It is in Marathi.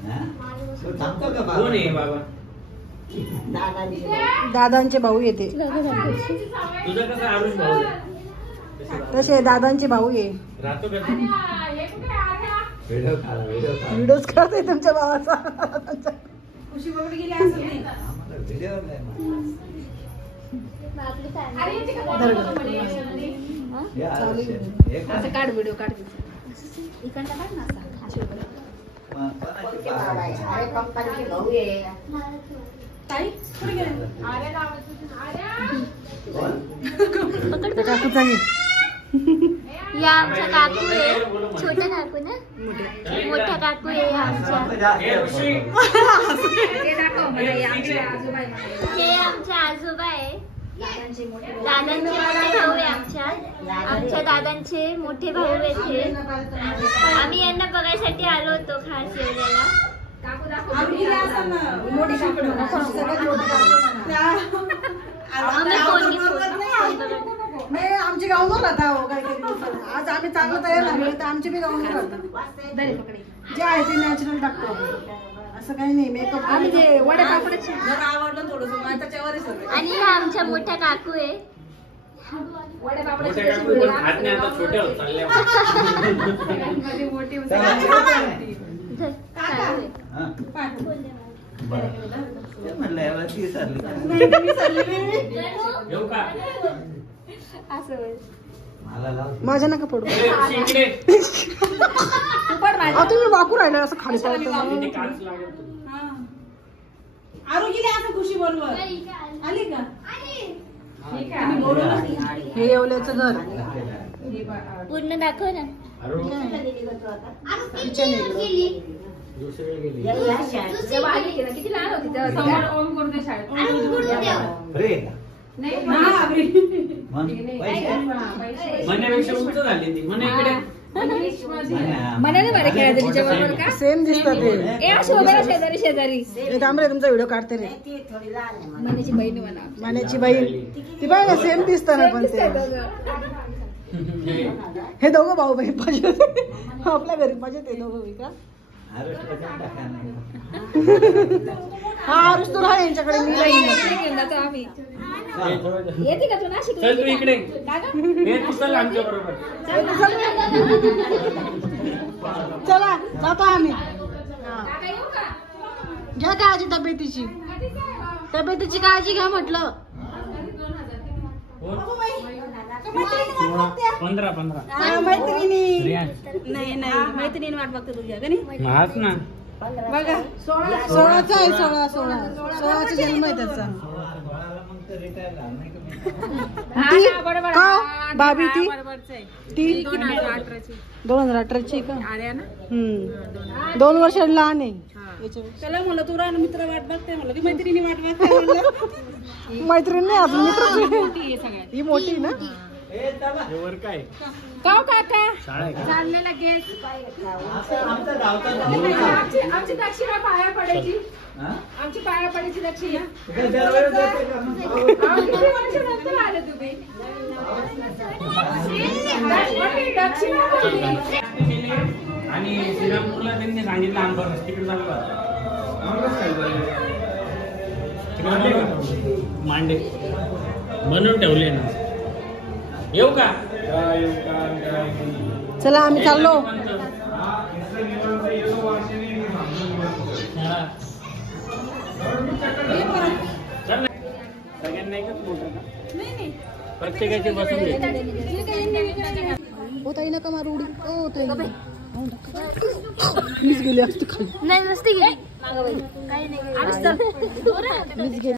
कोण आहे बाबा? दादांचे भाऊ येते. तुझं कसं आरुष भाऊ तसे दादांचे भाऊ आहे. राहतो का? व्हिडिओज करते तुमच्या भावाचा. खुशी बरोबर गेली असेल ती. असं काढ व्हिडिओ काढ. इकडनं काढ ना असं. अरे पप्पांचे भाऊ आहे. ताई कुठे गेले? काकूचा घे. या आमच्या काकू आहे. छोट्या काकू ना, मोठ्या काकू आहे आमच्या. हे आमचे आजोबा आहे. दादांचे मोठे भाऊ आहे आमच्या दादांचे मोठे भाऊ आहेत हे. आम्ही यांना बघायसाठी आलो होतो खास एवढ्याला. आमची गावून राहता आज आम्ही चांगलं तयार झालो तर आमची बी गावून राहतात. जे आहे ते नॅचरल टाकतो असं काही नाही. मेकअप आम्ही ते वड्या पापडाची आवडलं थोडंसं त्याच्यावर सगळं. आणि ह्या आमच्या मोठ्या काकू आहे. वड्या पापडाची मोठी माझ्या नका पडू. तुम्ही वाकू राहिले असं खाली पडतो. आरोग्य असं खुशी बरोबर आली का? हे येवल्याचं घर पूर्ण दाखव ना. किचन किती लहान होती तेव्हा ओम गुरुदेव शाळेत. मनापेक्षा उंच झाली ती. मना इकडे मनाने बरं खेळायचं तिच्या बरोबर का? सेम दिसतात ते. ए अशी उभे शेजारी शेजारी. थांब रे तुमचा व्हिडिओ काढते रे. मनाची बहीण म्हणा. मान्याची बहीण ती बघ ना सेम दिसत ना. पण ते हे दोघं भाऊ बहीण पाहिजे आपल्या घरी पाहिजे ते दोघं बी का? हा आरुष तू राहा यांच्याकडे. मी घेऊन जातो आम्ही. येते का तू नाशिक? चल तू इकडे. हे तू चल आमच्या बरोबर. चला जातो आम्ही. घ्या काळजी तब्येतीची काळजी घ्या म्हटलं. 15 मैत्रिणी नाही मैत्रिणी वाट बघतो तुझ्या का नाही? हाच ना बघा 16चा आहे. 16चा जन्म आहे त्याचा. बाबी ती 2018ची का? 2 वर्ष लहान आहे. त्याला म्हणलं तू राहणं मित्र वाट बघते म्हणलं ती मैत्रिणी वाट बघते म्हणलं. मैत्रीण नाही अजून मित्र. ही मोठी ना. काय गाव काका शाळा चाललेला गेस. आमची दक्षिणा पाया पडायची. आमची पाया पडायची दक्षिणा. किती वर्षानंतर आले तुम्ही? आणि श्रीरामपूरला त्यांनी सांगितलं आंबरस तिकडे चालू मांडे बनवून ठेवले ना. येऊ का? चला आम्ही चाललो. सगळ्यांना एकच मोठं का? प्रत्येकाची बसून हो ताई नका मारू उडी. हो ताई मीच गेली असते खाली. नाही नसते गेली. काही नाही.